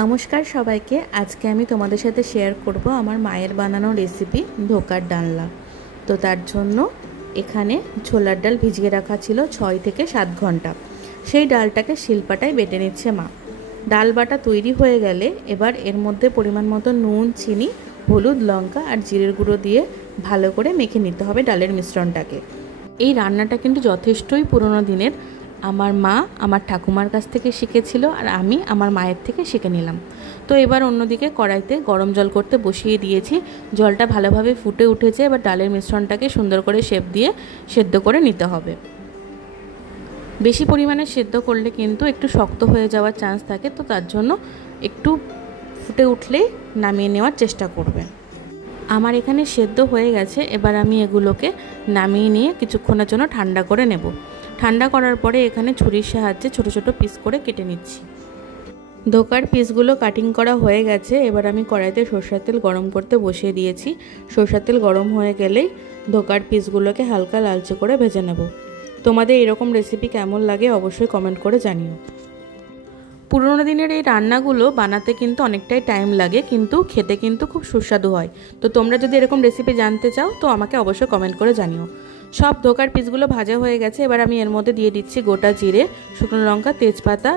নমস্কার সবাইকে। আজকে আমি তোমাদের সাথে শেয়ার করব আমার মায়ের বানানো রেসিপি ধোকার ডালনা। তো তার জন্য এখানে ছোলার ডাল ভিজিয়ে রাখা ছিল 6 থেকে 7 ঘন্টা। সেই ডালটাকে শিলপাটায় বেটে নিচ্ছে মা। ডাল বাটা তৈরি হয়ে গেলে এবার এর মধ্যে পরিমাণ মতো নুন, চিনি, হলুদ, লঙ্কা আর জিরের গুঁড়ো দিয়ে ভালো করে মেখে নিতে হবে ডালের মিশ্রণটাকে। এই রান্নাটা কিন্তু যথেষ্টই পুরনো দিনের। আমার মা আমার ঠাকুমার কাছ থেকে শিখেছিল আর আমি আমার মায়ের থেকে শিখে নিলাম। তো এবার অন্যদিকে কড়াইতে গরম জল করতে বসিয়ে দিয়েছি। জলটা ভালোভাবে ফুটে উঠেছে। এবার ডালের মিশ্রণটাকে সুন্দর করে শেপ দিয়ে সেদ্ধ করে নিতে হবে। বেশি পরিমাণে সেদ্ধ করলে কিন্তু একটু শক্ত হয়ে যাওয়ার চান্স থাকে, তো তার জন্য একটু ফুটে উঠলেই নামিয়ে নেওয়ার চেষ্টা করবেন। আমার এখানে সেদ্ধ হয়ে গেছে। এবার আমি এগুলোকে নামিয়ে নিয়ে কিছুক্ষণের জন্য ঠান্ডা করে নেব। ঠান্ডা করার পরে এখানে ছুরির সাহায্যে ছোট ছোট পিস করে কেটে নিচ্ছি। ধোকার পিসগুলো কাটিং করা হয়ে গেছে। এবার আমি কড়াইতে সরষের তেল গরম করতে বসিয়ে দিয়েছি। সরষের তেল গরম হয়ে গেলেই ধোকার পিসগুলোকে হালকা লালচে করে ভেজে নেব। তোমাদের এরকম রেসিপি কেমন লাগে অবশ্যই কমেন্ট করে জানিও। পুরোনো দিনের এই রান্নাগুলো বানাতে কিন্তু অনেকটাই টাইম লাগে, কিন্তু খেতে কিন্তু খুব সুস্বাদু হয়। তো তোমরা যদি এরকম রেসিপি জানতে চাও তো আমাকে অবশ্যই কমেন্ট করে জানিও। সব ধোকার পিসগুলো ভাজা হয়ে গেছে। এবার আমি এর মধ্যে দিয়ে দিচ্ছি গোটা জিরে, শুকনো লঙ্কা, তেজপাতা,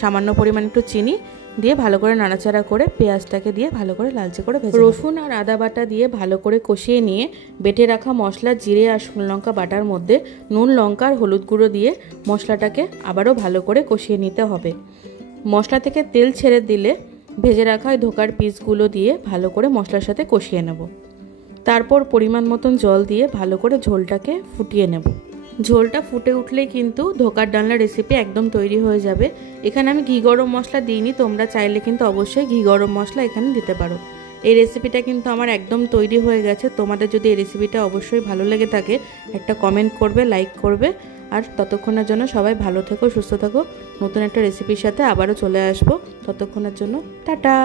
সামান্য পরিমাণ একটু চিনি দিয়ে ভালো করে নাড়াচাড়া করে পেঁয়াজটাকে দিয়ে ভালো করে লালচে করে ভেজে রসুন আর আদা বাটা দিয়ে ভালো করে কষিয়ে নিয়ে বেটে রাখা মশলা, জিরে আর শুকনো লঙ্কা বাটার মধ্যে নুন, লঙ্কা আর হলুদ গুঁড়ো দিয়ে মশলাটাকে আবারও ভালো করে কষিয়ে নিতে হবে। মশলা থেকে তেল ছেড়ে দিলে ভেজে রাখা ধোকার পিসগুলো দিয়ে ভালো করে মশলার সাথে কষিয়ে নেব। তারপর পরিমাণ মতন জল দিয়ে ভালো করে ঝোলটাকে ফুটিয়ে নেব। ঝোলটা ফুটে উঠলেই কিন্তু ধোকার ডালনা রেসিপি একদম তৈরি হয়ে যাবে। এখানে আমি ঘি গরম মশলা দিইনি, তোমরা চাইলে কিন্তু অবশ্যই ঘি গরম মশলা এখানে দিতে পারো। এই রেসিপিটা কিন্তু আমার একদম তৈরি হয়ে গেছে। তোমাদের যদি এই রেসিপিটা অবশ্যই ভালো লেগে থাকে একটা কমেন্ট করবে, লাইক করবে। আর ততক্ষণের জন্য সবাই ভালো থেকো, সুস্থ থাকো। নতুন একটা রেসিপির সাথে আবারও চলে আসবো। ততক্ষণের জন্য টাটা।